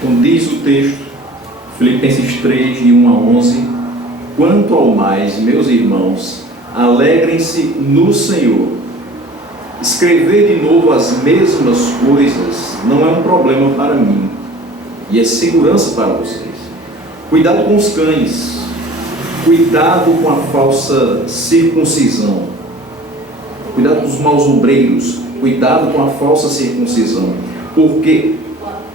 Como diz o texto, Filipenses 3, de 1 a 11: quanto ao mais, meus irmãos, alegrem-se no Senhor. Escrever de novo as mesmas coisas não é um problema para mim, e é segurança para vocês. Cuidado com os cães, cuidado com a falsa circuncisão, cuidado com os maus obreiros, cuidado com a falsa circuncisão, porque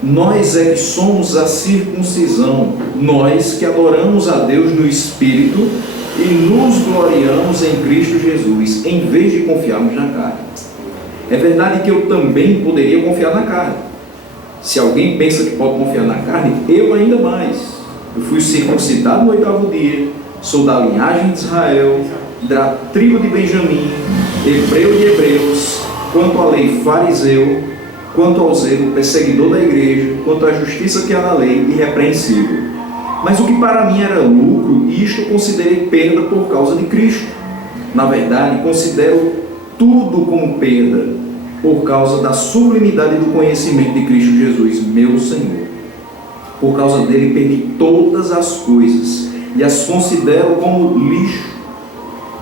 nós é que somos a circuncisão, nós que adoramos a Deus no Espírito e nos gloriamos em Cristo Jesus, em vez de confiarmos na carne. É verdade que eu também poderia confiar na carne. Se alguém pensa que pode confiar na carne, eu ainda mais. Eu fui circuncidado no 8º dia, sou da linhagem de Israel, da tribo de Benjamim, hebreu de hebreus, quanto à lei fariseu, quanto ao zelo perseguidor da igreja, quanto à justiça que há na lei, irrepreensível. Mas o que para mim era lucro, isto eu considerei perda por causa de Cristo. Na verdade, considero tudo como perda, por causa da sublimidade do conhecimento de Cristo Jesus, meu Senhor. Por causa dele perdi todas as coisas, e as considero como lixo,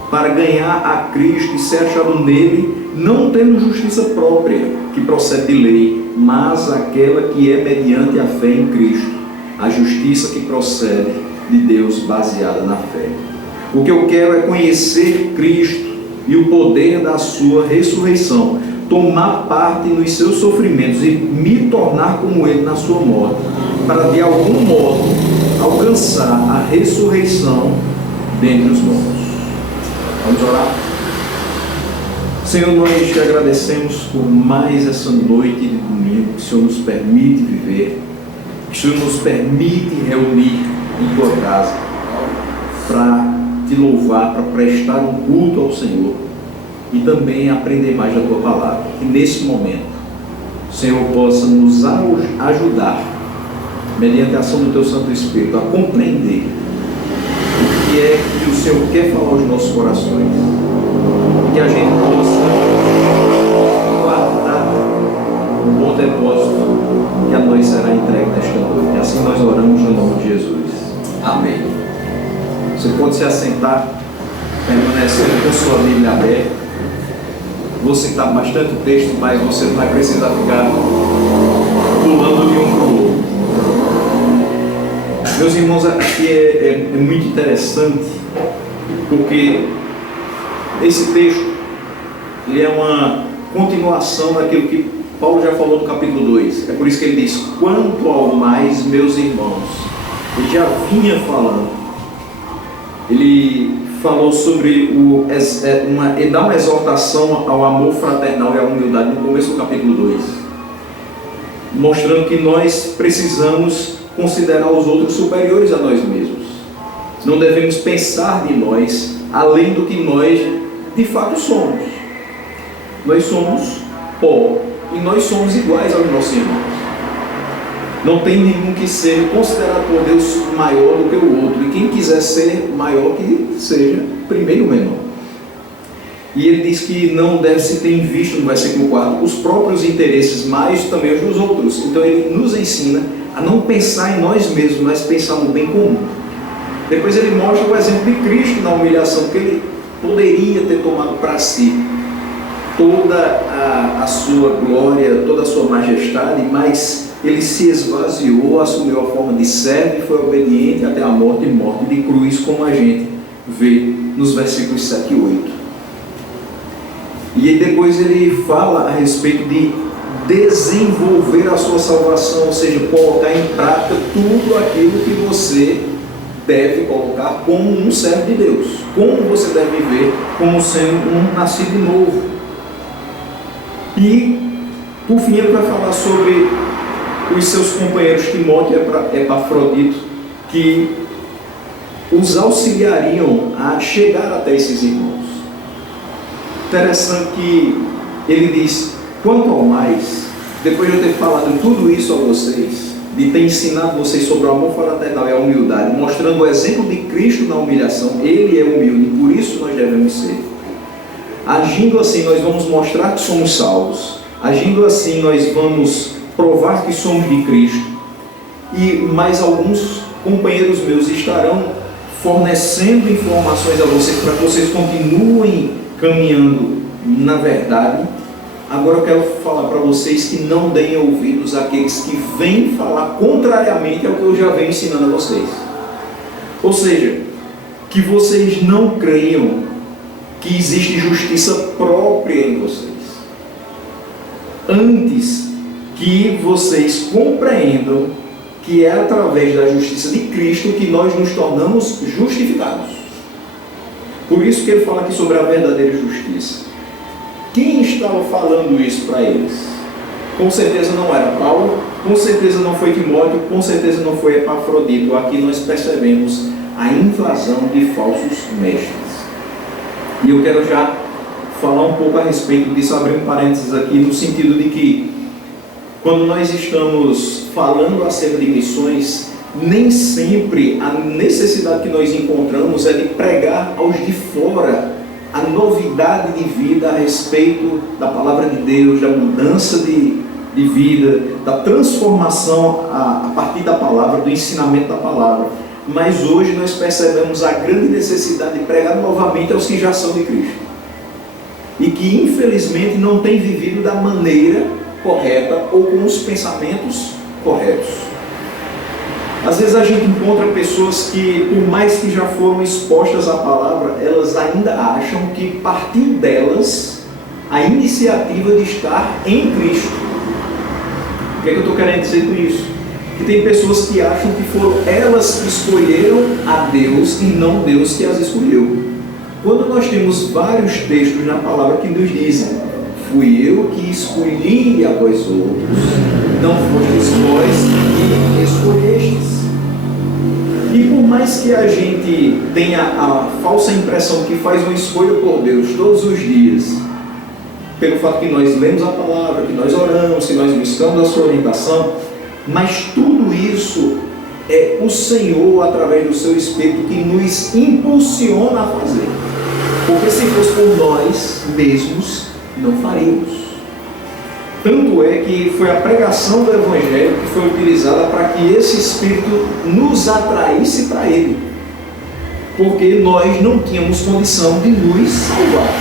para ganhar a Cristo e ser achado nele, não tendo justiça própria, que procede de lei, mas aquela que é mediante a fé em Cristo, a justiça que procede de Deus baseada na fé. O que eu quero é conhecer Cristo e o poder da sua ressurreição, tomar parte nos seus sofrimentos e me tornar como ele na sua morte, para de algum modo alcançar a ressurreição dentre os mortos. Vamos orar? Senhor, nós te agradecemos por mais essa noite de domingo que o Senhor nos permite viver, que o Senhor nos permite reunir em tua casa para te louvar, para prestar um culto ao Senhor e também aprender mais da tua palavra. Que nesse momento o Senhor possa nos ajudar, mediante a ação do teu Santo Espírito, a compreender o que é que o Senhor quer falar aos nossos corações, que a gente possa guardar um bom depósito que a nós será entregue nesta noite. E assim nós oramos no nome de Jesus. Amém. Você pode se assentar, permanecendo com sua Bíblia aberta. Vou citar bastante texto, mas você não vai precisar ficar pulando de um para o outro. Meus irmãos, aqui é muito interessante, porque esse texto ele é uma continuação daquilo que Paulo já falou no capítulo 2. É por isso que ele diz: quanto ao mais, meus irmãos. Ele já vinha falando. Ele falou sobre ele dá uma exortação ao amor fraternal e à humildade no começo do capítulo 2, mostrando que nós precisamos considerar os outros superiores a nós mesmos. Não devemos pensar de nós além do que nós de fato somos. Nós somos pó e nós somos iguais aos nossos irmãos. Não tem nenhum que seja considerado por Deus maior do que o outro, e quem quiser ser maior, que seja primeiro menor. E ele diz que não deve se ter em vista, no versículo 4, os próprios interesses, mas também os dos outros. Então ele nos ensina a não pensar em nós mesmos, mas pensar no bem comum. Depois ele mostra o exemplo de Cristo na humilhação, que ele poderia ter tomado para si toda a sua glória, toda a sua majestade, mas ele se esvaziou, assumiu a forma de servo e foi obediente até a morte e morte de cruz, como a gente vê nos versículos 7 e 8. E aí depois ele fala a respeito de desenvolver a sua salvação, ou seja, colocar em prática tudo aquilo que você deve colocar como um servo de Deus, como você deve viver como sendo um nascido de novo. E por fim ele vai falar sobre os seus companheiros Timóteo e Epafrodito, que os auxiliariam a chegar até esses irmãos. Interessante que ele diz: quanto ao mais, depois de eu ter falado tudo isso a vocês, de ter ensinado vocês sobre o amor fraternal e a humildade, mostrando o exemplo de Cristo na humilhação, ele é humilde, por isso nós devemos ser. Agindo assim, nós vamos mostrar que somos salvos. Agindo assim, nós vamos provar que somos de Cristo. e mais alguns companheiros meus estarão fornecendo informações a vocês para que vocês continuem caminhando na verdade. Agora eu quero falar para vocês que não deem ouvidos àqueles que vêm falar contrariamente ao que eu já venho ensinando a vocês. Ou seja, que vocês não creiam que existe justiça própria em vocês. Antes que vocês compreendam que é através da justiça de Cristo que nós nos tornamos justificados. Por isso que ele fala aqui sobre a verdadeira justiça. Quem estava falando isso para eles? Com certeza não era Paulo, com certeza não foi Timóteo, com certeza não foi Epafrodito. Aqui nós percebemos a invasão de falsos mestres. E eu quero já falar um pouco a respeito disso, abrir um parênteses aqui, no sentido de que quando nós estamos falando acerca de missões, nem sempre a necessidade que nós encontramos é de pregar aos de fora a novidade de vida a respeito da palavra de Deus, da mudança de vida, da transformação a partir da palavra, do ensinamento da palavra. Mas hoje nós percebemos a grande necessidade de pregar novamente aos que já são de Cristo e que infelizmente não têm vivido da maneira correta ou com os pensamentos corretos. Às vezes a gente encontra pessoas que, por mais que já foram expostas à palavra, elas ainda acham que partiu delas a iniciativa de estar em Cristo. O que é que eu estou querendo dizer com isso? Que tem pessoas que acham que foram elas que escolheram a Deus e não Deus que as escolheu. Quando nós temos vários textos na palavra que nos dizem: fui eu que escolhi a vós outros, não fostes vós que escolhestes. E por mais que a gente tenha a falsa impressão que faz uma escolha por Deus todos os dias, pelo fato que nós lemos a palavra, que nós oramos, que nós buscamos a sua orientação, mas tudo isso é o Senhor, através do seu Espírito, que nos impulsiona a fazer. Porque se fosse por nós mesmos, não faríamos. Tanto é que foi a pregação do Evangelho que foi utilizada para que esse Espírito nos atraísse para Ele. Porque nós não tínhamos condição de nos salvar.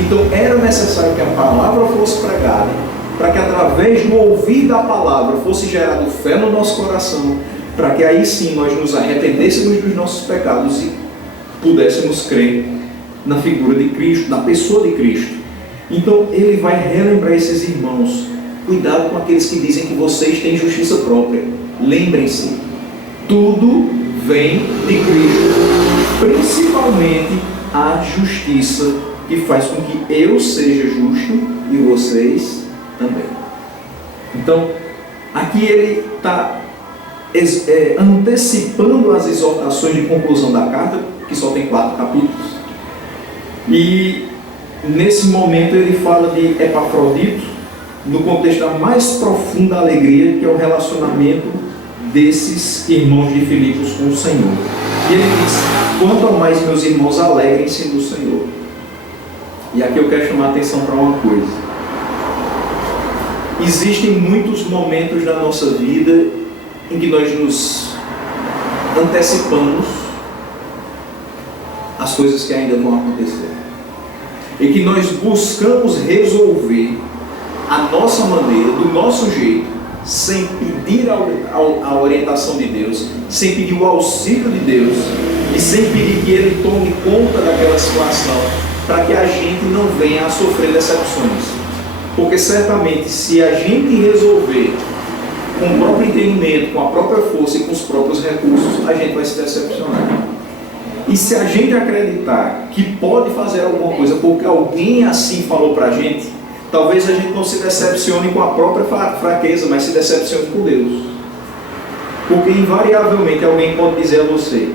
Então era necessário que a palavra fosse pregada, para que através do ouvir da palavra fosse gerado fé no nosso coração, para que aí sim nós nos arrependêssemos dos nossos pecados e pudéssemos crer na figura de Cristo, na pessoa de Cristo. Então ele vai relembrar esses irmãos: cuidado com aqueles que dizem que vocês têm justiça própria. Lembrem-se, tudo vem de Cristo, principalmente a justiça que faz com que eu seja justo e vocês também. Então, aqui ele está antecipando as exortações de conclusão da carta, que só tem 4 capítulos, e nesse momento ele fala de Epafrodito, no contexto da mais profunda alegria, que é o relacionamento desses irmãos de Filipos com o Senhor. E ele diz: quanto ao mais, meus irmãos, alegrem-se no Senhor. E aqui eu quero chamar a atenção para uma coisa. Existem muitos momentos na nossa vida em que nós nos antecipamos as coisas que ainda vão acontecer, e que nós buscamos resolver a nossa maneira, do nosso jeito, sem pedir a orientação de Deus, sem pedir o auxílio de Deus e sem pedir que Ele tome conta daquela situação, para que a gente não venha a sofrer decepções. Porque certamente, se a gente resolver com o próprio entendimento, com a própria força e com os próprios recursos, a gente vai se decepcionar. E se a gente acreditar que pode fazer alguma coisa porque alguém assim falou para a gente, talvez a gente não se decepcione com a própria fraqueza, mas se decepcione com Deus. Porque invariavelmente alguém pode dizer a você: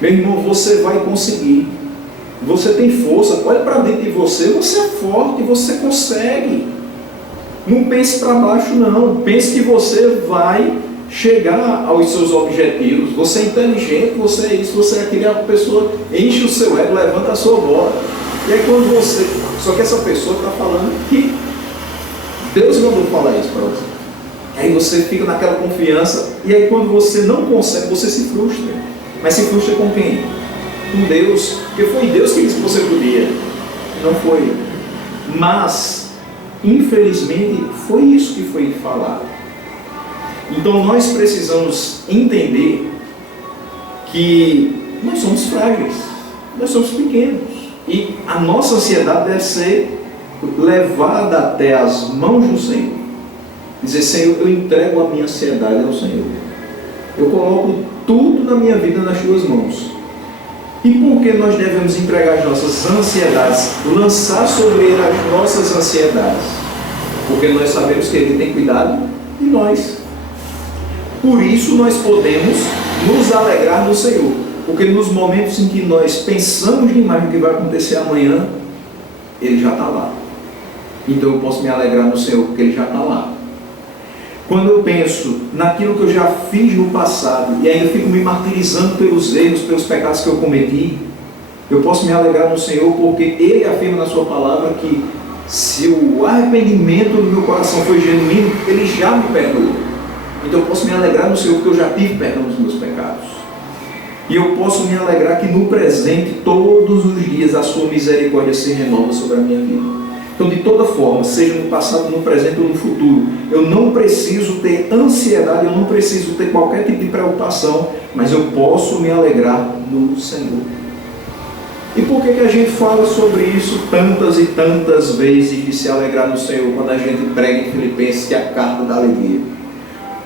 meu irmão, você vai conseguir, você tem força, olha para dentro de você, você é forte, você consegue. Não pense para baixo não, pense que você vai chegar aos seus objetivos, você é inteligente, você é isso, você é aquilo. A pessoa enche o seu ego, levanta a sua bola. E aí quando você... Só que essa pessoa está falando que Deus mandou falar isso para você. Aí você fica naquela confiança, e aí quando você não consegue, você se frustra. Mas se frustra com quem? Com Deus, porque foi Deus que disse que você podia, não foi. Mas, infelizmente, foi isso que foi falado. Então nós precisamos entender que nós somos frágeis, nós somos pequenos, e a nossa ansiedade deve ser levada até as mãos do Senhor. Dizer: Senhor, eu entrego a minha ansiedade ao Senhor, eu coloco tudo na minha vida nas tuas mãos. E por que nós devemos entregar as nossas ansiedades, lançar sobre Ele as nossas ansiedades? Porque nós sabemos que Ele tem cuidado de nós. Por isso nós podemos nos alegrar no Senhor, porque nos momentos em que nós pensamos demais no que vai acontecer amanhã, Ele já está lá. Então eu posso me alegrar no Senhor, porque Ele já está lá. Quando eu penso naquilo que eu já fiz no passado e ainda fico me martirizando pelos erros, pelos pecados que eu cometi, eu posso me alegrar no Senhor, porque Ele afirma na sua palavra que se o arrependimento do meu coração foi genuíno, Ele já me perdoou. Então eu posso me alegrar no Senhor, porque eu já tive perdão dos meus pecados. E eu posso me alegrar que no presente, todos os dias, a sua misericórdia se renova sobre a minha vida. Então, de toda forma, seja no passado, no presente ou no futuro, eu não preciso ter ansiedade, eu não preciso ter qualquer tipo de preocupação, mas eu posso me alegrar no Senhor. E por que a gente fala sobre isso tantas e tantas vezes, de se alegrar no Senhor, quando a gente prega em Filipenses, que é a carta da alegria?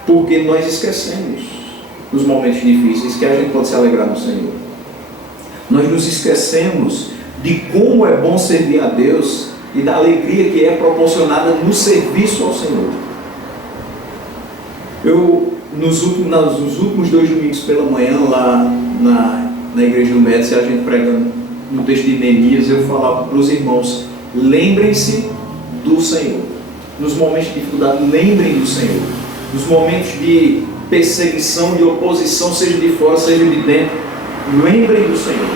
Porque nós esquecemos, nos momentos difíceis, que a gente pode se alegrar no Senhor. Nós nos esquecemos de como é bom servir a Deus e da alegria que é proporcionada no serviço ao Senhor. Eu, nos últimos 2 domingos pela manhã, lá na igreja do Médici, a gente pregando no texto de Neemias, eu falava para os irmãos: lembrem-se do Senhor. Nos momentos de dificuldade, lembrem do Senhor. Nos momentos de perseguição, de oposição, seja de fora, seja de dentro, lembrem do Senhor.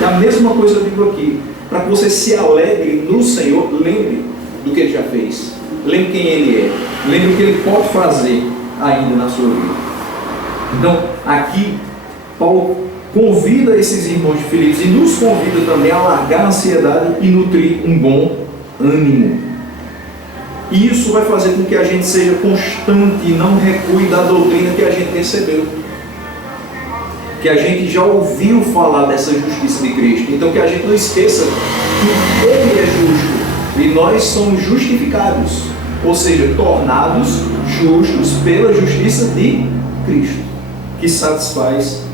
E a mesma coisa eu digo aqui: para que você se alegre no Senhor, lembre do que Ele já fez, lembre quem Ele é, lembre o que Ele pode fazer ainda na sua vida. Então, aqui, Paulo convida esses irmãos de Filipos e nos convida também a largar a ansiedade e nutrir um bom ânimo. E isso vai fazer com que a gente seja constante e não recue da doutrina que a gente recebeu, que a gente já ouviu falar dessa justiça de Cristo. Então que a gente não esqueça que Ele é justo e nós somos justificados, ou seja, tornados justos pela justiça de Cristo, que satisfaz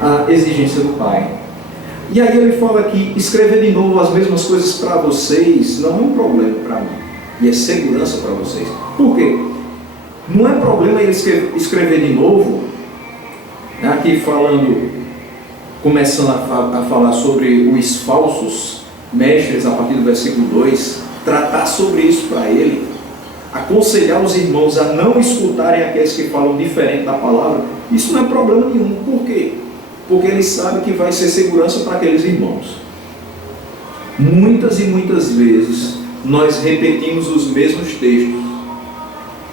a exigência do Pai. E aí ele fala que escrever de novo as mesmas coisas para vocês não é um problema para mim, e é segurança para vocês. Por quê? Não é problema ele escrever de novo, aqui falando, começando a falar sobre os falsos mestres, a partir do versículo 2, tratar sobre isso para ele, aconselhar os irmãos a não escutarem aqueles que falam diferente da palavra. Isso não é problema nenhum. Por quê? Porque ele sabe que vai ser segurança para aqueles irmãos. Muitas e muitas vezes nós repetimos os mesmos textos.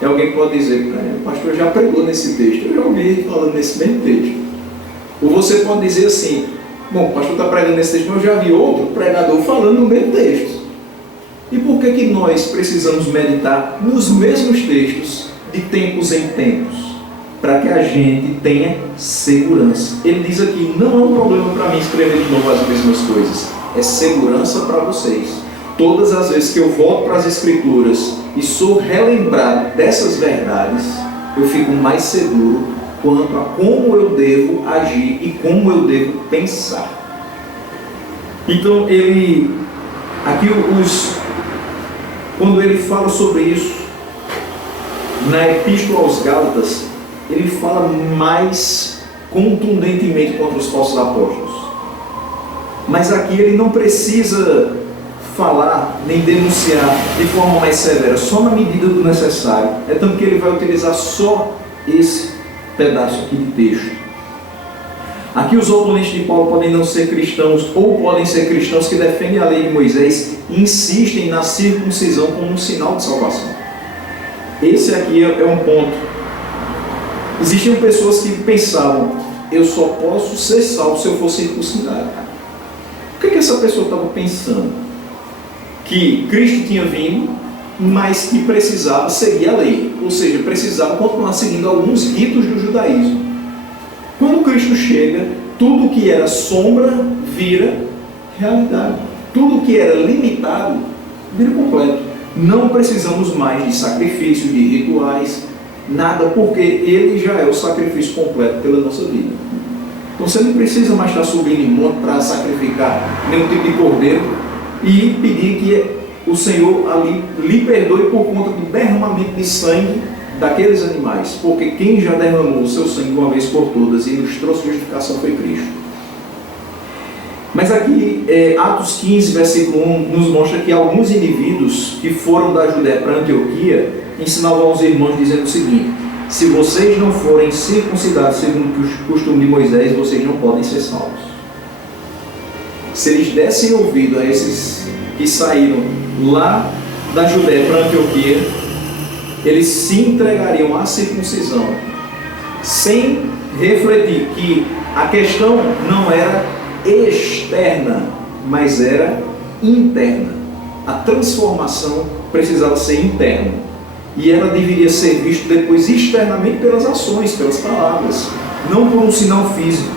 E alguém pode dizer: o pastor já pregou nesse texto, eu já ouvi ele falando nesse mesmo texto. Ou você pode dizer assim: bom, o pastor está pregando nesse texto, mas eu já vi outro pregador falando no mesmo texto. E por que nós precisamos meditar nos mesmos textos de tempos em tempos? Para que a gente tenha segurança. Ele diz aqui: não é um problema para mim escrever de novo as mesmas coisas, é segurança para vocês. Todas as vezes que eu volto para as Escrituras e sou relembrado dessas verdades, eu fico mais seguro quanto a como eu devo agir e como eu devo pensar. Então ele, aqui quando ele fala sobre isso, na Epístola aos Gálatas, ele fala mais contundentemente contra os falsos apóstolos. Mas aqui ele não precisa falar nem denunciar de forma mais severa, só na medida do necessário. É tanto que ele vai utilizar só esse pedaço aqui de texto. Aqui os oponentes de Paulo podem não ser cristãos, ou podem ser cristãos que defendem a lei de Moisés e insistem na circuncisão como um sinal de salvação. Esse aqui é um ponto. Existiam pessoas que pensavam: eu só posso ser salvo se eu for circuncidado. O que essa pessoa estava pensando? Que Cristo tinha vindo, mas que precisava seguir a lei, ou seja, precisava continuar seguindo alguns ritos do judaísmo. Quando Cristo chega, tudo que era sombra vira realidade. Tudo que era limitado vira completo. Não precisamos mais de sacrifício, de rituais, nada, porque Ele já é o sacrifício completo pela nossa vida. Então você não precisa mais estar subindo em monte para sacrificar nenhum tipo de cordeiro e pedir que o Senhor ali lhe perdoe por conta do derramamento de sangue daqueles animais, porque quem já derramou o seu sangue uma vez por todas e nos trouxe justificação foi Cristo. Mas aqui, Atos 15, versículo 1, nos mostra que alguns indivíduos que foram da Judéia para Antioquia ensinavam aos irmãos dizendo o seguinte: se vocês não forem circuncidados segundo o costume de Moisés, vocês não podem ser salvos. Se eles dessem ouvido a esses que saíram lá da Judéia para Antioquia, eles se entregariam à circuncisão, sem refletir que a questão não era externa, mas era interna. A transformação precisava ser interna, e ela deveria ser vista depois externamente pelas ações, pelas palavras, não por um sinal físico.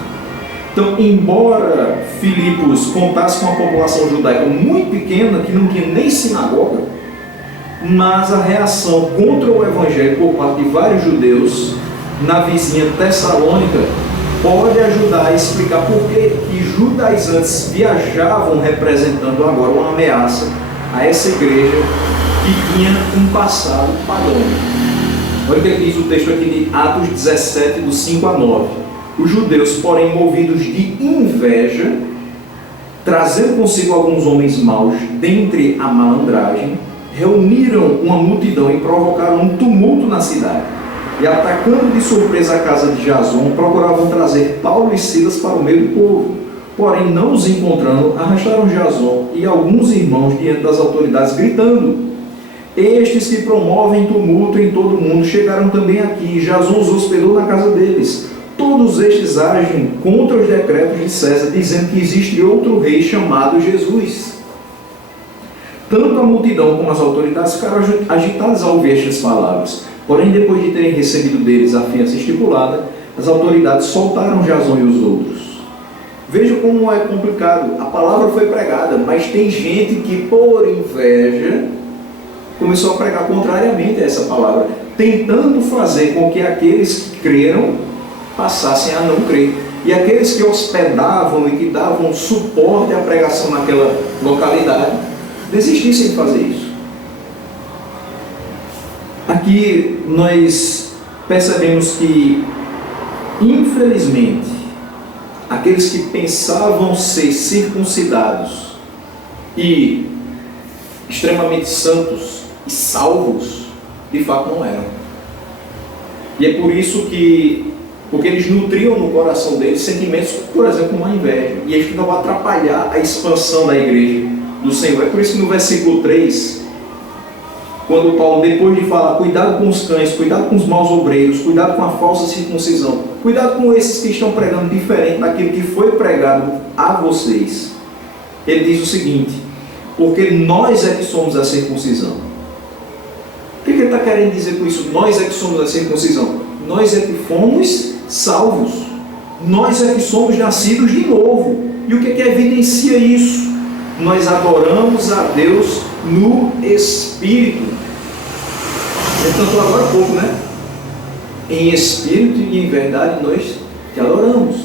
Então, embora Filipos contasse com uma população judaica muito pequena, que não tinha nem sinagoga, mas a reação contra o Evangelho por parte de vários judeus na vizinha Tessalônica pode ajudar a explicar por que judaizantes viajavam representando agora uma ameaça a essa igreja que tinha um passado pagão. Olha o que diz o texto aqui de Atos 17, do 5 a 9. Os judeus, porém, movidos de inveja, trazendo consigo alguns homens maus dentre a malandragem, reuniram uma multidão e provocaram um tumulto na cidade. E atacando de surpresa a casa de Jason, procuravam trazer Paulo e Silas para o meio do povo. Porém, não os encontrando, arrastaram Jason e alguns irmãos diante das autoridades, gritando: estes que promovem tumulto em todo o mundo chegaram também aqui, e Jason os hospedou na casa deles. Todos estes agem contra os decretos de César, dizendo que existe outro rei chamado Jesus. Tanto a multidão como as autoridades ficaram agitadas ao ouvir estas palavras. Porém, depois de terem recebido deles a fiança estipulada, as autoridades soltaram Jason e os outros. Veja como é complicado. A palavra foi pregada, mas tem gente que, por inveja, começou a pregar contrariamente a essa palavra, tentando fazer com que aqueles que creram passassem a não crer. E aqueles que hospedavam e que davam suporte à pregação naquela localidade, desistissem de fazer isso. Aqui nós percebemos que, infelizmente, aqueles que pensavam ser circuncidados e extremamente santos e salvos, de fato não eram. E é por isso que, porque eles nutriam no coração deles sentimentos, por exemplo, uma inveja, e eles tentam atrapalhar a expansão da igreja do Senhor. É por isso que no versículo 3, quando Paulo, depois de falar cuidado com os cães, cuidado com os maus obreiros, cuidado com a falsa circuncisão, cuidado com esses que estão pregando diferente daquilo que foi pregado a vocês, ele diz o seguinte: porque nós é que somos a circuncisão. O que ele está querendo dizer com isso? Nós é que somos a circuncisão. Nós é que fomos salvos. Nós é que somos nascidos de novo. E o que evidencia isso? Nós adoramos a Deus no Espírito. Portanto, agora há pouco, né? Em espírito e em verdade nós te adoramos.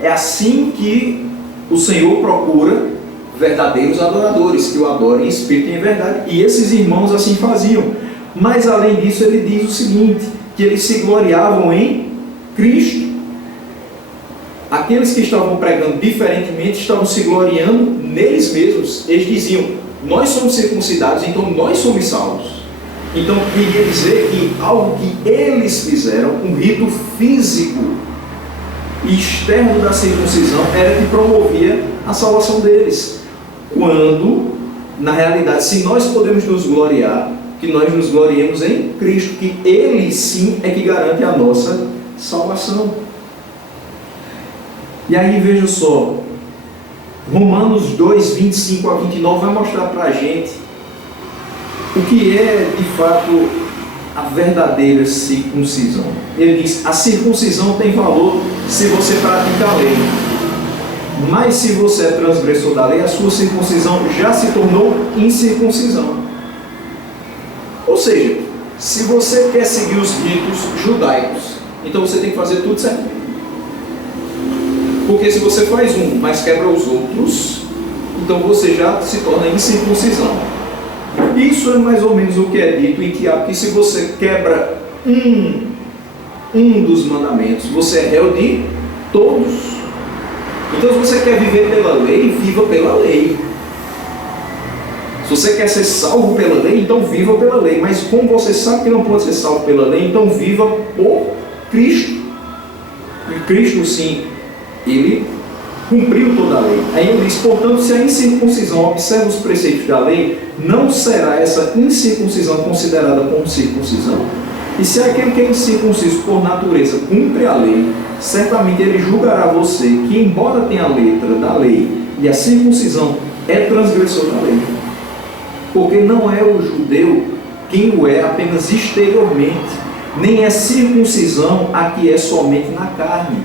É assim que o Senhor procura verdadeiros adoradores, que o adorem em espírito e em verdade. E esses irmãos assim faziam. Mas além disso, ele diz o seguinte: que eles se gloriavam em Cristo. Aqueles que estavam pregando diferentemente estavam se gloriando neles mesmos. Eles diziam: nós somos circuncidados, então nós somos salvos. Então queria dizer que algo que eles fizeram, um rito físico e externo da circuncisão, era que promovia a salvação deles. Quando, na realidade, se nós podemos nos gloriar que nós nos gloriemos em Cristo, que Ele sim é que garante a nossa salvação. E aí veja só, Romanos 2, 25 a 29 vai mostrar para a gente o que é de fato a verdadeira circuncisão. Ele diz: a circuncisão tem valor se você pratica a lei, mas se você é transgressor da lei, a sua circuncisão já se tornou incircuncisão. Ou seja, se você quer seguir os ritos judaicos, então você tem que fazer tudo certo. Porque se você faz um, mas quebra os outros, então você já se torna incircuncisão. Isso é mais ou menos o que é dito em Tiago, que se você quebra um dos mandamentos, você é réu de todos. Então, se você quer viver pela lei, viva pela lei. Se você quer ser salvo pela lei, então viva pela lei. Mas como você sabe que não pode ser salvo pela lei, então viva por Cristo. E Cristo, sim, Ele cumpriu toda a lei. Aí ele diz: portanto, se a incircuncisão observa os preceitos da lei, não será essa incircuncisão considerada como circuncisão? E se aquele que é incircunciso por natureza cumpre a lei, certamente ele julgará você, que embora tenha a letra da lei e a circuncisão, é transgressor da lei. Porque não é o judeu quem o é apenas exteriormente, nem é circuncisão a que é somente na carne.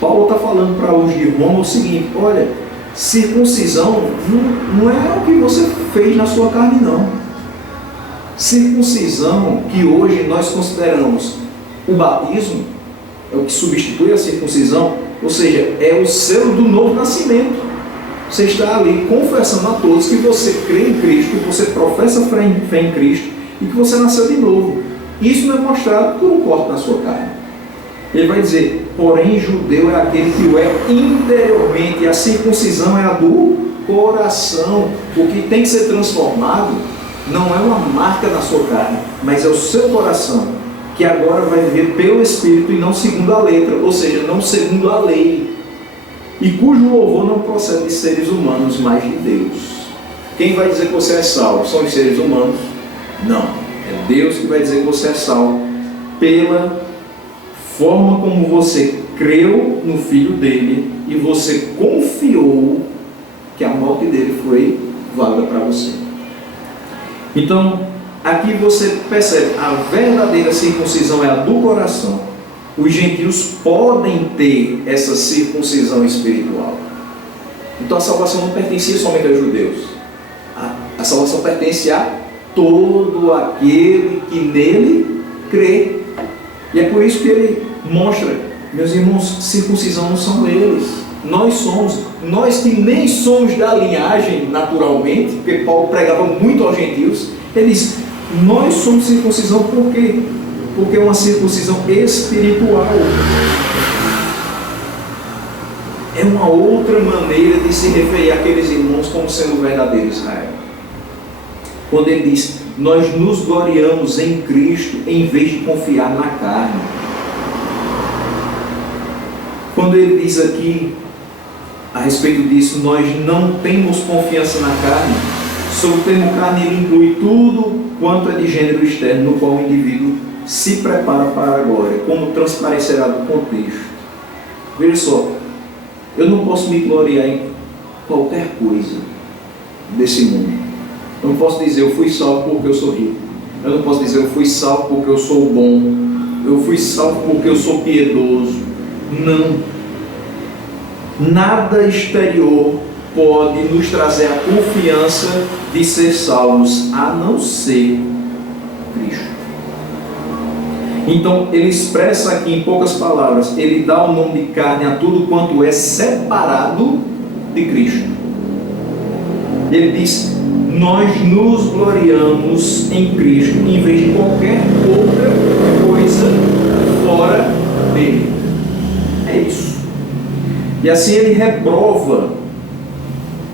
Paulo está falando para os de Roma o seguinte: olha, circuncisão não é o que você fez na sua carne, não. Circuncisão, que hoje nós consideramos o batismo, é o que substitui a circuncisão, ou seja, é o selo do novo nascimento. Você está ali confessando a todos que você crê em Cristo, que você professa fé em Cristo e que você nasceu de novo. Isso não é mostrado por um corte na sua carne. Ele vai dizer: porém, judeu é aquele que o é interiormente, e a circuncisão é a do coração. O que tem que ser transformado não é uma marca na sua carne, mas é o seu coração, que agora vai viver pelo Espírito e não segundo a letra, ou seja, não segundo a lei, e cujo louvor não procede de seres humanos, mas de Deus. Quem vai dizer que você é salvo? São os seres humanos? Não, é Deus que vai dizer que você é salvo pela forma como você creu no Filho dele e você confiou que a morte dele foi válida para você. Então, aqui você percebe, a verdadeira circuncisão é a do coração. Os gentios podem ter essa circuncisão espiritual. Então a salvação não pertencia somente aos judeus. A salvação pertence a todo aquele que nele crê. E é por isso que ele mostra: meus irmãos, circuncisão não são eles, nós somos. Nós que nem somos da linhagem naturalmente, porque Paulo pregava muito aos gentios, ele diz: nós somos circuncisão por quê? Porque é uma circuncisão espiritual. É uma outra maneira de se referir àqueles irmãos como sendo o verdadeiro Israel. Quando ele diz: nós nos gloriamos em Cristo em vez de confiar na carne. Quando ele diz aqui a respeito disso, nós não temos confiança na carne. Sobre o termo carne, ele inclui tudo quanto é de gênero externo, no qual o indivíduo se prepara para a glória, como transparecerá do contexto. Veja só, eu não posso me gloriar em qualquer coisa desse mundo. Eu não posso dizer: eu fui salvo porque eu sou rico. Eu não posso dizer: eu fui salvo porque eu sou bom. Eu fui salvo porque eu sou piedoso. Não. Nada exterior pode nos trazer a confiança de ser salvos, a não ser Cristo. Então ele expressa aqui em poucas palavras, ele dá o nome de carne a tudo quanto é separado de Cristo. Ele diz: nós nos gloriamos em Cristo em vez de qualquer outra coisa fora dele. É isso. E assim ele reprova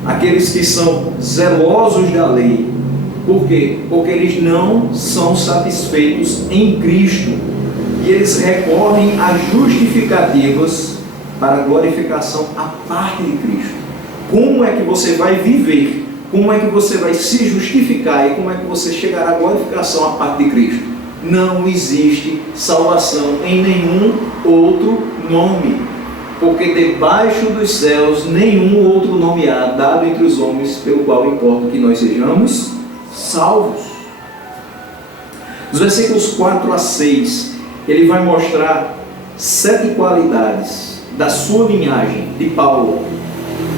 aqueles que são zelosos da lei. Por quê? Porque eles não são satisfeitos em Cristo e eles recorrem a justificativas para a glorificação à parte de Cristo. Como é que você vai viver como é que você vai se justificar e como é que você chegará à glorificação à parte de Cristo? Não existe salvação em nenhum outro nome, porque debaixo dos céus nenhum outro nome há dado entre os homens pelo qual importa que nós sejamos salvos. Nos versículos 4 a 6, ele vai mostrar 7 qualidades da sua linhagem, de Paulo,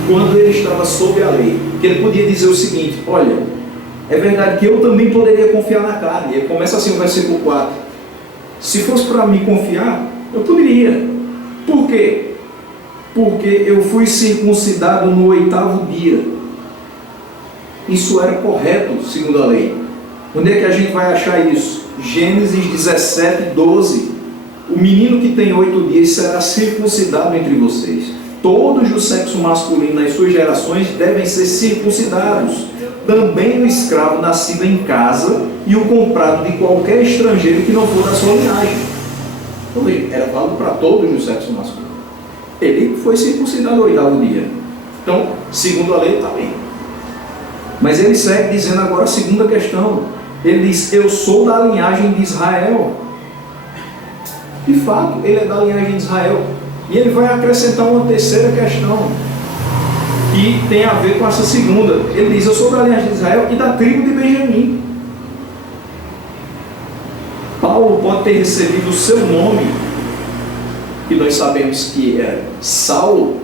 quando ele estava sob a lei, que ele podia dizer o seguinte: olha, é verdade que eu também poderia confiar na carne. Ele começa assim o versículo 4: se fosse para mim confiar, eu poderia. Por quê? Porque eu fui circuncidado no 8º dia. Isso era correto, segundo a lei. Onde é que a gente vai achar isso? Gênesis 17, 12. O menino que tem 8 dias será circuncidado entre vocês. Todos do sexo masculino nas suas gerações devem ser circuncidados. Também o escravo nascido em casa e o comprado de qualquer estrangeiro que não for da sua linhagem. Então, era válido para todos do sexo masculino. Ele foi circuncidado no 8º dia. Então, segundo a lei, está bem. Mas ele segue dizendo agora a segunda questão. Ele diz: eu sou da linhagem de Israel. De fato, ele é da linhagem de Israel. E ele vai acrescentar uma terceira questão, que tem a ver com essa segunda. Ele diz: eu sou da linhagem de Israel e da tribo de Benjamim. Paulo pode ter recebido o seu nome, que nós sabemos que é Saulo,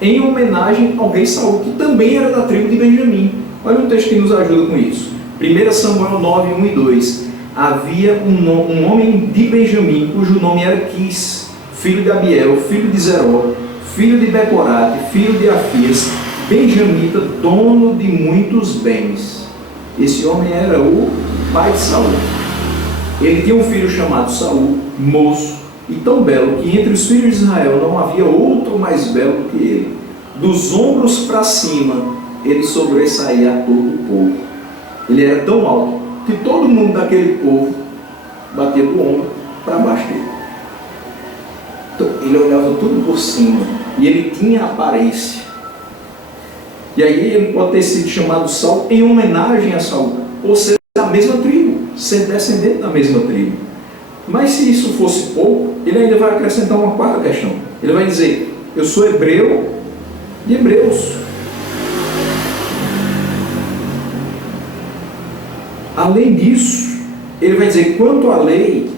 em homenagem ao rei Saul, que também era da tribo de Benjamim. Olha um texto que nos ajuda com isso. 1 Samuel 9, 1 e 2. Havia um homem de Benjamim, cujo nome era Quis, filho de Abiel, filho de Zeró, filho de Becorate, filho de Afias, benjamita, dono de muitos bens. Esse homem era o pai de Saul. Ele tinha um filho chamado Saul, moço e tão belo, que entre os filhos de Israel não havia outro mais belo do que ele. Dos ombros para cima, ele sobressaía a todo o povo. Ele era tão alto que todo mundo daquele povo batia do ombro para baixo dele. Então, ele olhava tudo por cima e ele tinha aparência. E aí ele pode ter sido chamado Saul em homenagem a Saul, ou ser da mesma tribo, ser descendente da mesma tribo. Mas se isso fosse pouco, ele ainda vai acrescentar uma quarta questão. Ele vai dizer: eu sou hebreu de hebreus. Além disso, ele vai dizer: quanto à lei,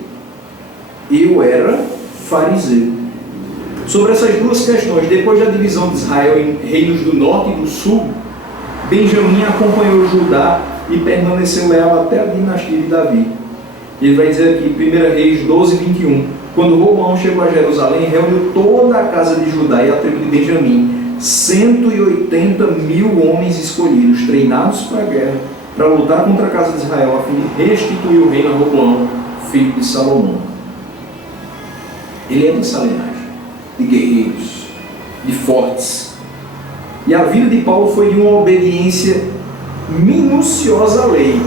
eu era fariseu. Sobre essas duas questões, depois da divisão de Israel em reinos do norte e do sul, Benjamim acompanhou Judá e permaneceu leal até a dinastia de Davi. Ele vai dizer aqui, 1 Reis 12, 21, quando Roboão chegou a Jerusalém, reuniu toda a casa de Judá e a tribo de Benjamim, 180.000 homens escolhidos, treinados para a guerra, para lutar contra a casa de Israel, a fim de restituir o reino a Roboão, filho de Salomão. Ele é dessa linhagem de guerreiros, de fortes. E a vida de Paulo foi de uma obediência minuciosa à lei.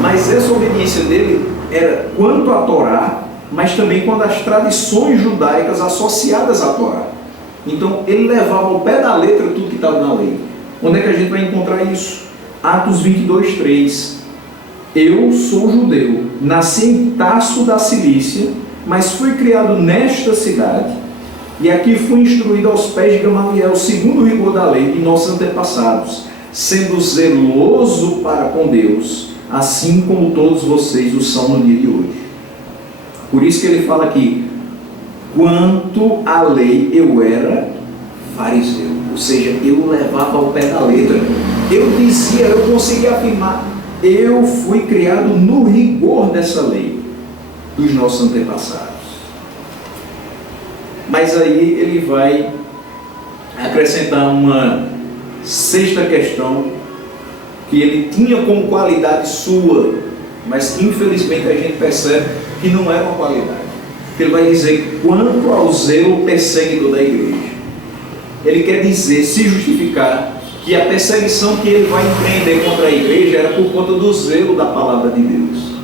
Mas essa obediência dele era quanto à Torá, mas também quanto às tradições judaicas associadas à Torá. Então ele levava ao pé da letra tudo que estava na lei. Onde é que a gente vai encontrar isso? Atos 22, 3. Eu sou judeu, nasci em Tarso da Cilícia, mas fui criado nesta cidade, e aqui fui instruído aos pés de Gamaliel, segundo o rigor da lei de nossos antepassados, sendo zeloso para com Deus, assim como todos vocês o são no dia de hoje. Por isso que ele fala aqui: quanto à lei eu era fariseu, ou seja, eu levava ao pé da letra. Eu dizia, eu conseguia afirmar, eu fui criado no rigor dessa lei dos nossos antepassados. Mas aí ele vai acrescentar uma sexta questão, que ele tinha como qualidade sua, mas infelizmente a gente percebe que não é uma qualidade. Ele vai dizer: quanto ao zelo perseguidor da igreja. Ele quer dizer, se justificar, que a perseguição que ele vai empreender contra a igreja era por conta do zelo da palavra de Deus,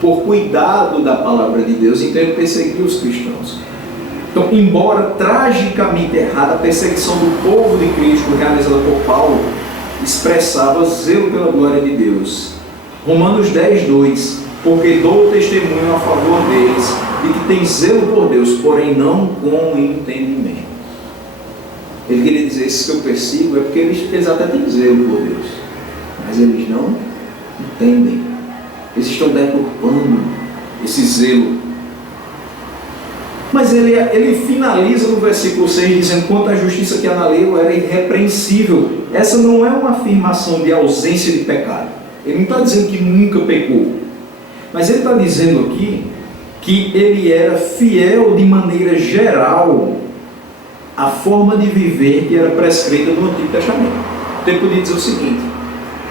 por cuidado da palavra de Deus. Então ele perseguiu os cristãos. Então, embora tragicamente errada, a perseguição do povo de Cristo realizada por Paulo expressava zelo pela glória de Deus. Romanos 10:2, porque dou testemunho a favor deles, de que tem zelo por Deus, porém não com entendimento. Ele queria dizer, esses que eu persigo é porque eles até têm zelo por Deus, mas eles não entendem. Eles estão deturpando esse zelo. Mas ele finaliza no versículo 6 dizendo, quanto à justiça que há na lei, eu era irrepreensível. Essa não é uma afirmação de ausência de pecado. Ele não está dizendo que nunca pecou. Mas ele está dizendo aqui que ele era fiel de maneira geral à forma de viver que era prescrita no Antigo Testamento. Então ele podia dizer o seguinte,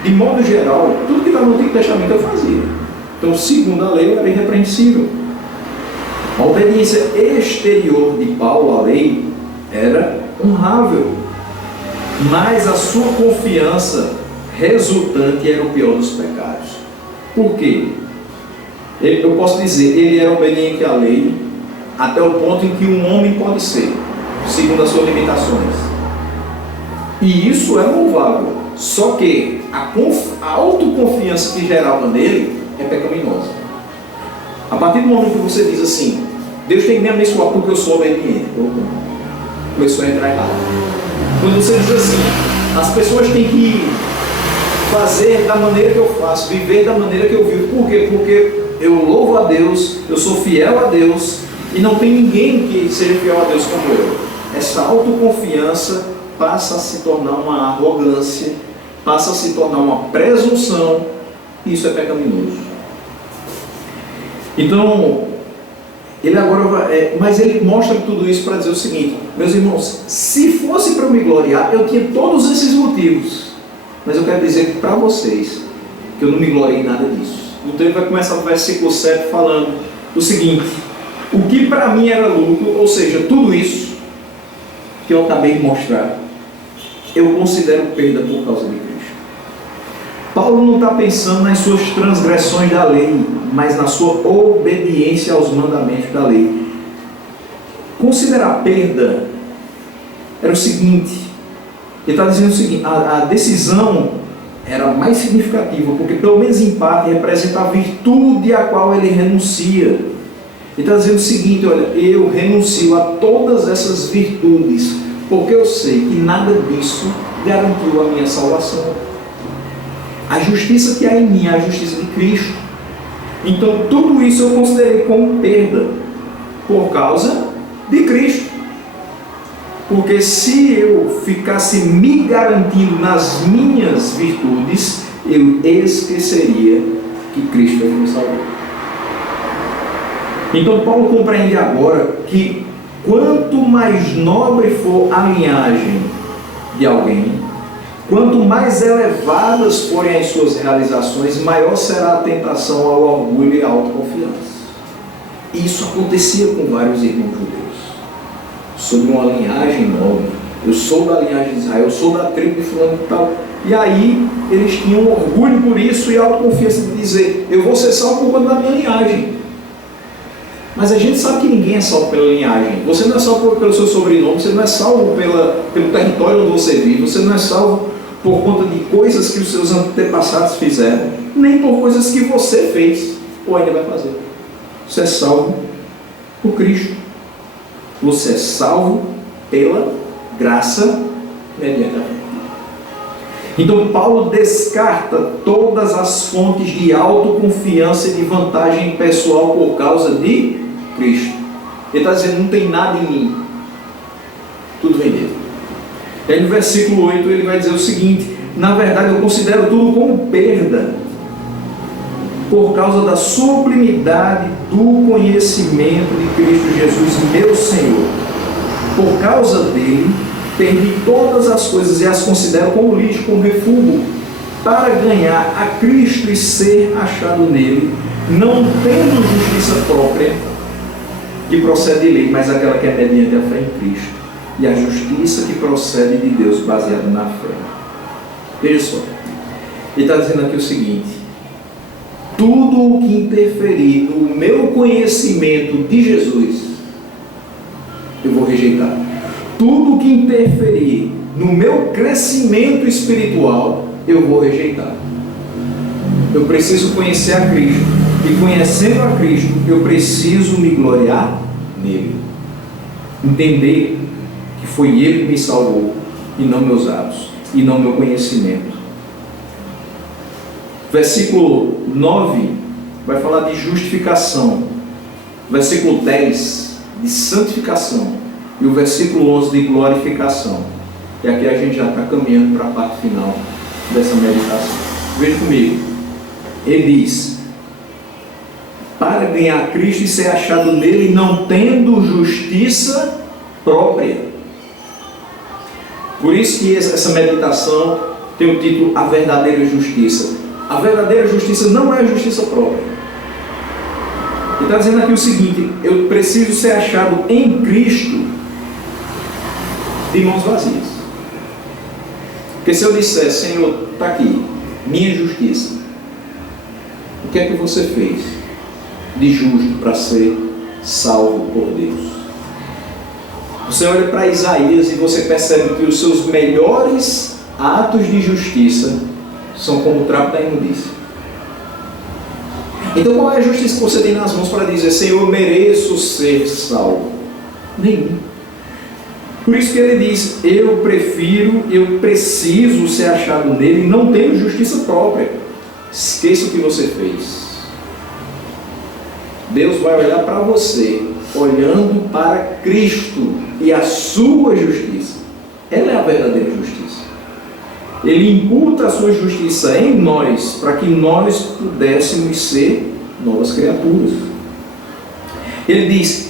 de modo geral, tudo que está no Antigo Testamento eu fazia. Então, segundo a lei, eu era irrepreensível. A obediência exterior de Paulo à lei era honrável, mas a sua confiança resultante era o pior dos pecados. Por quê? Eu posso dizer, ele era obediente à lei até o ponto em que um homem pode ser, segundo as suas limitações. E isso é louvável. Só que a autoconfiança que gerava nele é pecaminosa. A partir do momento que você diz assim, Deus tem que me abençoar porque eu sou obediente, começou a entrar errado. Quando você diz assim, as pessoas têm que fazer da maneira que eu faço, viver da maneira que eu vivo. Por quê? Porque eu louvo a Deus, eu sou fiel a Deus e não tem ninguém que seja fiel a Deus como eu. Essa autoconfiança passa a se tornar uma arrogância, passa a se tornar uma presunção, e isso é pecaminoso. Então, ele agora mas ele mostra tudo isso para dizer o seguinte, meus irmãos, se fosse para eu me gloriar, eu tinha todos esses motivos, mas eu quero dizer para vocês que eu não me gloriei em nada disso. Então ele vai começar no versículo 7 falando o seguinte, o que para mim era lucro, ou seja, tudo isso que eu acabei de mostrar, eu considero perda por causa de Cristo. Paulo não está pensando nas suas transgressões da lei, mas na sua obediência aos mandamentos da lei. Considerar perda era o seguinte, ele está dizendo o seguinte, a decisão era mais significativa, porque pelo menos em parte representa a virtude a qual ele renuncia. Ele está dizendo o seguinte, olha, eu renuncio a todas essas virtudes, porque eu sei que nada disso garantiu a minha salvação. A justiça que há em mim é a justiça de Cristo. Então tudo isso eu considerei como perda, por causa de Cristo. Porque se eu ficasse me garantindo nas minhas virtudes, eu esqueceria que Cristo é que me salvou. Então Paulo compreende agora que quanto mais nobre for a linhagem de alguém, quanto mais elevadas forem as suas realizações, maior será a tentação ao orgulho e à autoconfiança. Isso acontecia com vários irmãos judeus. Sobre uma linhagem nobre, eu sou da linhagem de Israel, eu sou da tribo de fulano e tal. E aí eles tinham orgulho por isso e a autoconfiança de dizer, eu vou ser salvo por conta da minha linhagem. Mas a gente sabe que ninguém é salvo pela linhagem. Você não é salvo pelo seu sobrenome, você não é salvo pelo território onde você vive, você não é salvo por conta de coisas que os seus antepassados fizeram, nem por coisas que você fez ou ainda vai fazer. Você é salvo por Cristo. Você é salvo pela graça mediante a fé. Então Paulo descarta todas as fontes de autoconfiança e de vantagem pessoal por causa de Cristo. Ele está dizendo, não tem nada em mim, tudo vem dele. E aí no versículo 8 ele vai dizer o seguinte, na verdade eu considero tudo como perda, por causa da sublimidade do conhecimento de Cristo Jesus, meu Senhor. Por causa dele, perdi todas as coisas e as considero como lixo, como refúgio, para ganhar a Cristo e ser achado nele, não tendo justiça própria, que procede de lei, mas aquela que é mediante a fé em Cristo, e a justiça que procede de Deus, baseada na fé. Veja só, ele está dizendo aqui o seguinte, tudo o que interferir no meu conhecimento de Jesus, eu vou rejeitar. Tudo o que interferir no meu crescimento espiritual, eu vou rejeitar. Eu preciso conhecer a Cristo, e conhecendo a Cristo, eu preciso me gloriar nele. Entender que foi Ele que me salvou, e não meus atos, e não meu conhecimento. Versículo 9 vai falar de justificação. Versículo 10 de santificação. E o versículo 11 de glorificação. E aqui a gente já está caminhando para a parte final dessa meditação. Veja comigo. Ele diz: para ganhar Cristo e ser achado nele, não tendo justiça própria. Por isso que essa meditação tem o título A Verdadeira Justiça. A verdadeira justiça não é a justiça própria. Ele está dizendo aqui o seguinte: eu preciso ser achado em Cristo de mãos vazias. Porque se eu disser, Senhor, está aqui, minha justiça, o que é que você fez de justo para ser salvo por Deus? Você olha para Isaías e você percebe que os seus melhores atos de justiça são como o trapo da imundícia. Então qual é a justiça que você tem nas mãos para dizer, Senhor, eu mereço ser salvo? Nenhum. Por isso que ele diz, eu preciso ser achado nele, não tenho justiça própria. Esqueça o que você fez. Deus vai olhar para você, olhando para Cristo e a sua justiça. Ela é a verdadeira justiça. Ele imputa a sua justiça em nós, para que nós pudéssemos ser novas criaturas. Ele diz,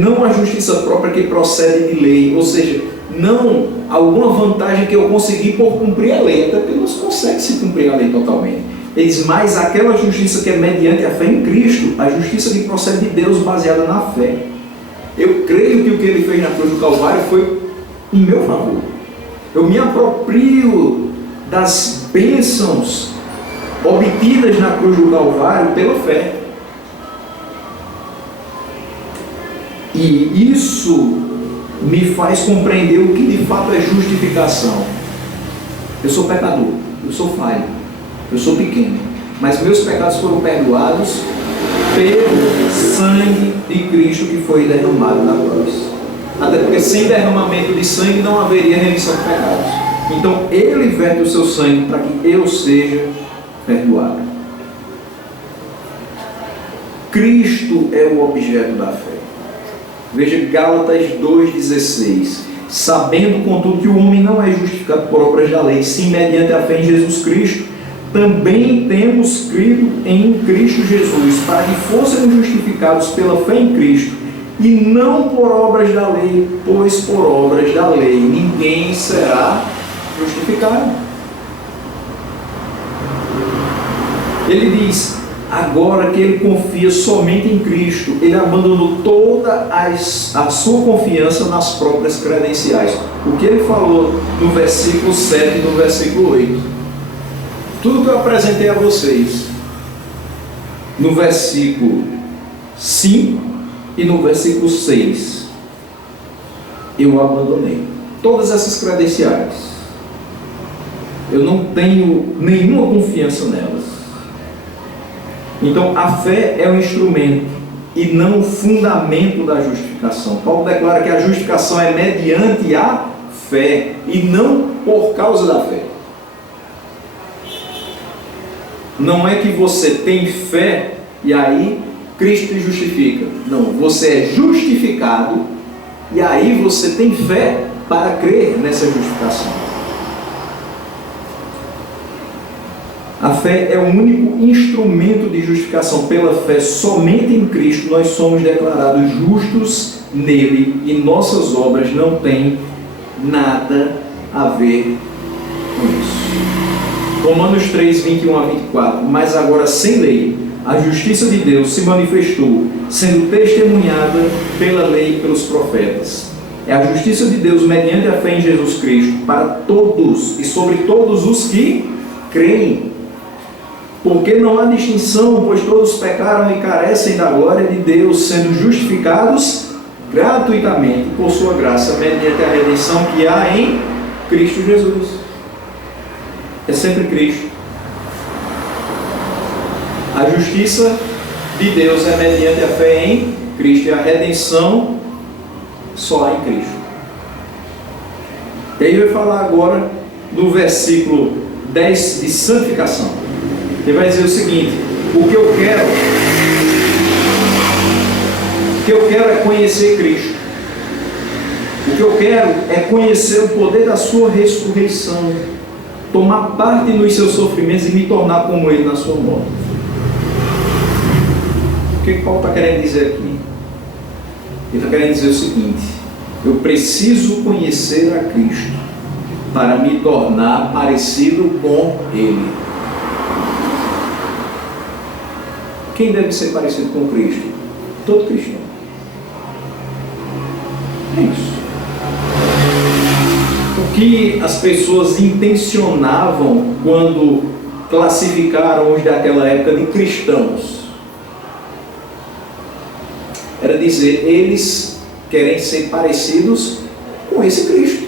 não a justiça própria que procede de lei, ou seja, não alguma vantagem que eu consegui por cumprir a lei, até porque não se consegue se cumprir a lei totalmente. Ele diz, mas aquela justiça que é mediante a fé em Cristo, a justiça que procede de Deus baseada na fé. Eu creio que o que ele fez na cruz do Calvário foi em meu favor. Eu me aproprio das bênçãos obtidas na cruz do Calvário pela fé. E isso me faz compreender o que de fato é justificação. Eu sou pecador, eu sou falho, eu sou pequeno, mas meus pecados foram perdoados pelo sangue de Cristo que foi derramado na cruz. Até porque sem derramamento de sangue não haveria remissão de pecados. Então Ele verte o seu sangue para que eu seja perdoado. Cristo é o objeto da fé. Veja Gálatas 2,16. Sabendo, contudo, que o homem não é justificado por obras da lei, sim mediante a fé em Jesus Cristo, também temos crido em Cristo Jesus, para que fôssemos justificados pela fé em Cristo, e não por obras da lei, pois por obras da lei ninguém será justificado. Ele diz, agora que ele confia somente em Cristo, ele abandonou toda a sua confiança nas próprias credenciais. O que ele falou no versículo 7 e no versículo 8. Tudo que eu apresentei a vocês no versículo 5 e no versículo 6, eu abandonei. Todas essas credenciais, eu não tenho nenhuma confiança nelas. Então a fé é o instrumento e não o fundamento da justificação. Paulo declara que a justificação é mediante a fé e não por causa da fé. Não é que você tem fé e aí Cristo te justifica. Não, você é justificado e aí você tem fé para crer nessa justificação. A fé é o único instrumento de justificação. Pela fé, somente em Cristo, nós somos declarados justos nele e nossas obras não têm nada a ver com isso. Romanos 3, 21 a 24. Mas agora, sem lei, a justiça de Deus se manifestou, sendo testemunhada pela lei e pelos profetas. É a justiça de Deus mediante a fé em Jesus Cristo para todos e sobre todos os que creem. Porque não há distinção, pois todos pecaram e carecem da glória de Deus, sendo justificados gratuitamente por sua graça, mediante a redenção que há em Cristo Jesus. É sempre Cristo. A justiça de Deus é mediante a fé em Cristo, e a redenção só há em Cristo. E aí vai falar agora no versículo 10 de santificação. Ele vai dizer o seguinte: o que eu quero é conhecer Cristo. O que eu quero é conhecer o poder da sua ressurreição, tomar parte nos seus sofrimentos e me tornar como Ele na sua morte. O que Paulo está querendo dizer aqui? Ele está querendo dizer o seguinte: eu preciso conhecer a Cristo para me tornar parecido com Ele. Quem deve ser parecido com Cristo? Todo cristão. É isso. O que as pessoas intencionavam quando classificaram os daquela época de cristãos era dizer: eles querem ser parecidos com esse Cristo.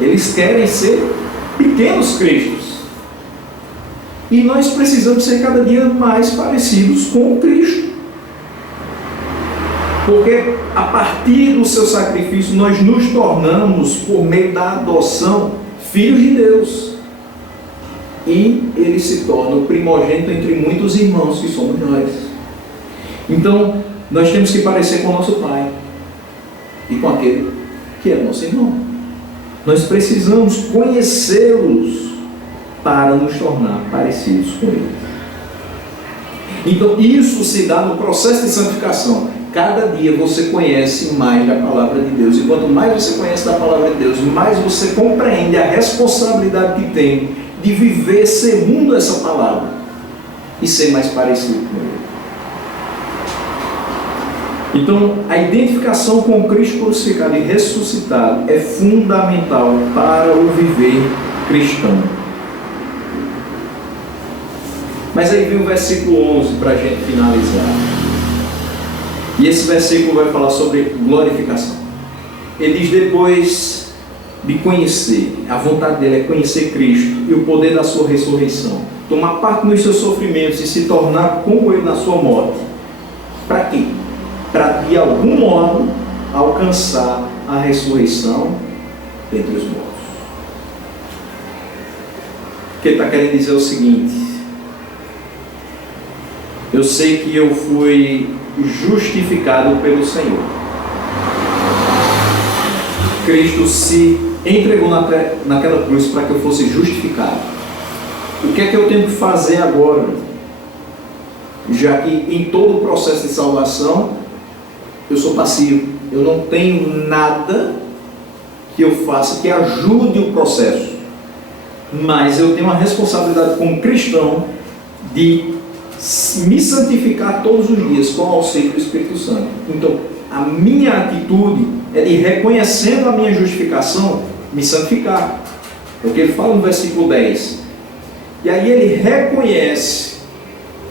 Eles querem ser pequenos cristos. E nós precisamos ser cada dia mais parecidos com o Cristo. Porque a partir do seu sacrifício nós nos tornamos, por meio da adoção, filhos de Deus. E Ele se torna o primogênito entre muitos irmãos que somos nós. Então, nós temos que parecer com o nosso Pai e com aquele que é nosso irmão. Nós precisamos conhecê-los para nos tornar parecidos com Ele. Então, isso se dá no processo de santificação. Cada dia você conhece mais da palavra de Deus. E quanto mais você conhece da palavra de Deus, mais você compreende a responsabilidade que tem de viver segundo essa palavra e ser mais parecido com Ele. Então, a identificação com Cristo crucificado e ressuscitado é fundamental para o viver cristão. Mas aí vem o versículo 11 para a gente finalizar. E esse versículo vai falar sobre glorificação. Ele diz: depois de conhecer, a vontade dele é conhecer Cristo e o poder da sua ressurreição, tomar parte nos seus sofrimentos e se tornar como Ele na sua morte. Para quê? Para de algum modo alcançar a ressurreição dentre os mortos. O que ele está querendo dizer é o seguinte: eu sei que eu fui justificado pelo Senhor. Cristo se entregou naquela cruz para que eu fosse justificado. O que é que eu tenho que fazer agora? Já que em todo o processo de salvação eu sou passivo, eu não tenho nada que eu faça que ajude o processo, mas eu tenho uma responsabilidade como cristão de me santificar todos os dias com o auxílio do Espírito Santo. Então, a minha atitude é de, reconhecendo a minha justificação, me santificar. É o que ele fala no versículo 10. E aí ele reconhece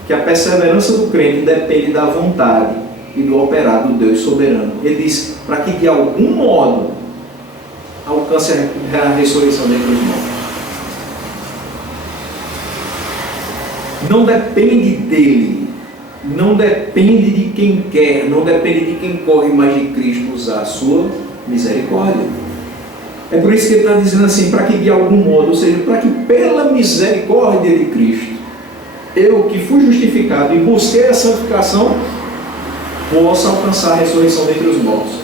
que a perseverança do crente depende da vontade e do operar do Deus soberano. Ele diz: para que de algum modo alcance a ressurreição dentre os mortos. Não depende dele, não depende de quem quer, não depende de quem corre, mas de Cristo usar a sua misericórdia. É por isso que ele está dizendo assim: para que de algum modo, ou seja, para que pela misericórdia de Cristo, eu que fui justificado e busquei a santificação, possa alcançar a ressurreição dentre os mortos.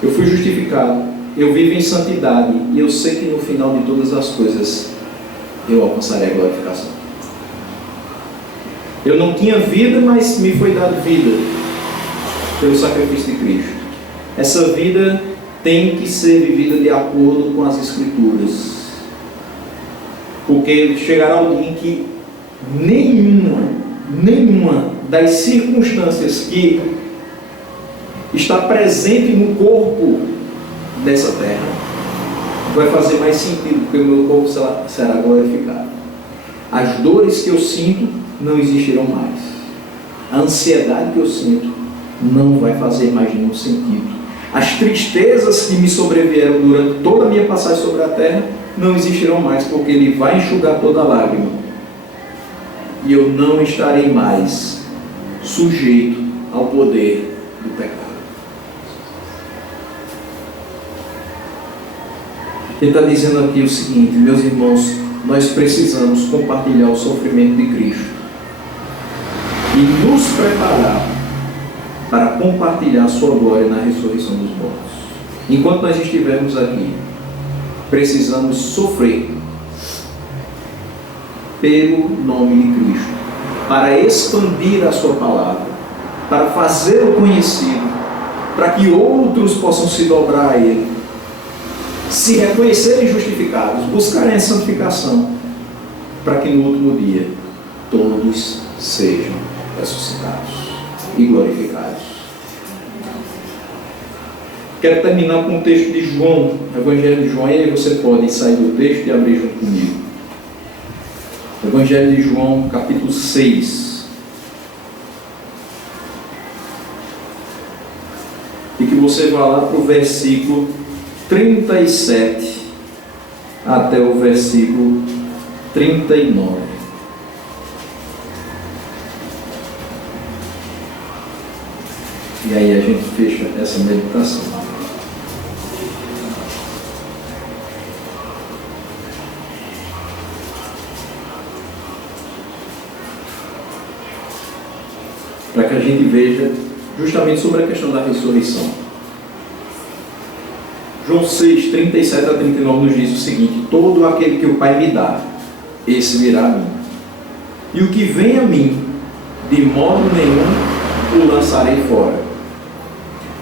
Eu fui justificado, eu vivo em santidade, e eu sei que no final de todas as coisas eu alcançarei a glorificação. Eu não tinha vida, mas me foi dada vida pelo sacrifício de Cristo. Essa vida tem que ser vivida de acordo com as Escrituras, porque chegará o dia em que nenhuma das circunstâncias que está presente no corpo dessa terra vai fazer mais sentido, porque o meu corpo será glorificado. As dores que eu sinto não existirão mais. A ansiedade que eu sinto não vai fazer mais nenhum sentido. As tristezas que me sobrevieram durante toda a minha passagem sobre a terra não existirão mais, porque Ele vai enxugar toda a lágrima. E eu não estarei mais sujeito ao poder do pecado. Ele está dizendo aqui o seguinte: meus irmãos, nós precisamos compartilhar o sofrimento de Cristo e nos preparar para compartilhar a sua glória na ressurreição dos mortos. Enquanto nós estivermos aqui, precisamos sofrer pelo nome de Cristo, para expandir a sua palavra, para fazê-lo conhecido, para que outros possam se dobrar a Ele, se reconhecerem justificados, buscarem a santificação, para que no último dia todos sejam ressuscitados e glorificados. Quero terminar com o texto de João, Evangelho de João, e aí você pode sair do texto e abrir junto comigo. Evangelho de João, capítulo 6. E que você vá lá para o versículo 37 até o versículo 39. E aí a gente fecha essa meditação. Para que a gente veja justamente sobre a questão da ressurreição. João 6, 37 a 39 nos diz o seguinte: todo aquele que o Pai me dá, esse virá a mim. E o que vem a mim, de modo nenhum o lançarei fora.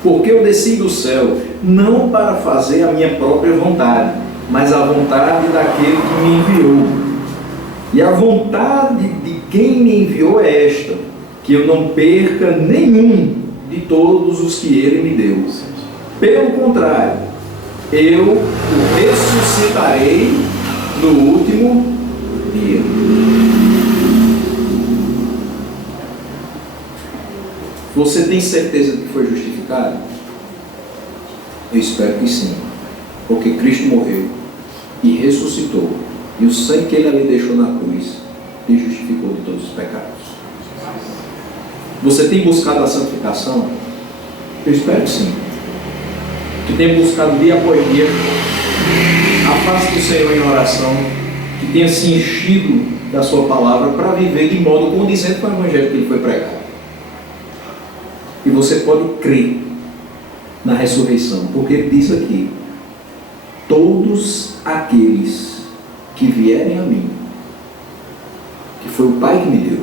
Porque eu desci do céu, não para fazer a minha própria vontade, mas a vontade daquele que me enviou. E a vontade de quem me enviou é esta: que eu não perca nenhum de todos os que Ele me deu. Pelo contrário, eu o ressuscitarei no último dia. Você tem certeza de que foi justificado? Eu espero que sim, porque Cristo morreu e ressuscitou, e o sangue que Ele ali deixou na cruz lhe justificou de todos os pecados. Você tem buscado a santificação? Eu espero que sim. Que tenha buscado dia após dia a face do Senhor em oração, que tenha se enchido da sua palavra para viver de modo condizente com o Evangelho que Ele foi pregado. E você pode crer na ressurreição, porque Ele diz aqui: todos aqueles que vierem a mim, que foi o Pai que me deu,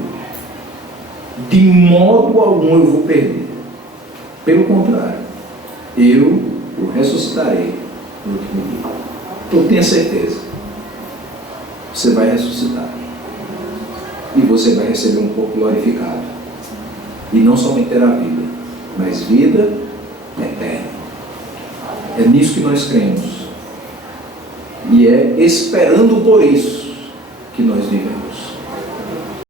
de modo algum eu vou perder. Pelo contrário, eu o ressuscitarei no último dia. Então tenha certeza, você vai ressuscitar e você vai receber um corpo glorificado, e não somente terá vida, mas vida eterna. É nisso que nós cremos, e é esperando por isso que nós vivemos.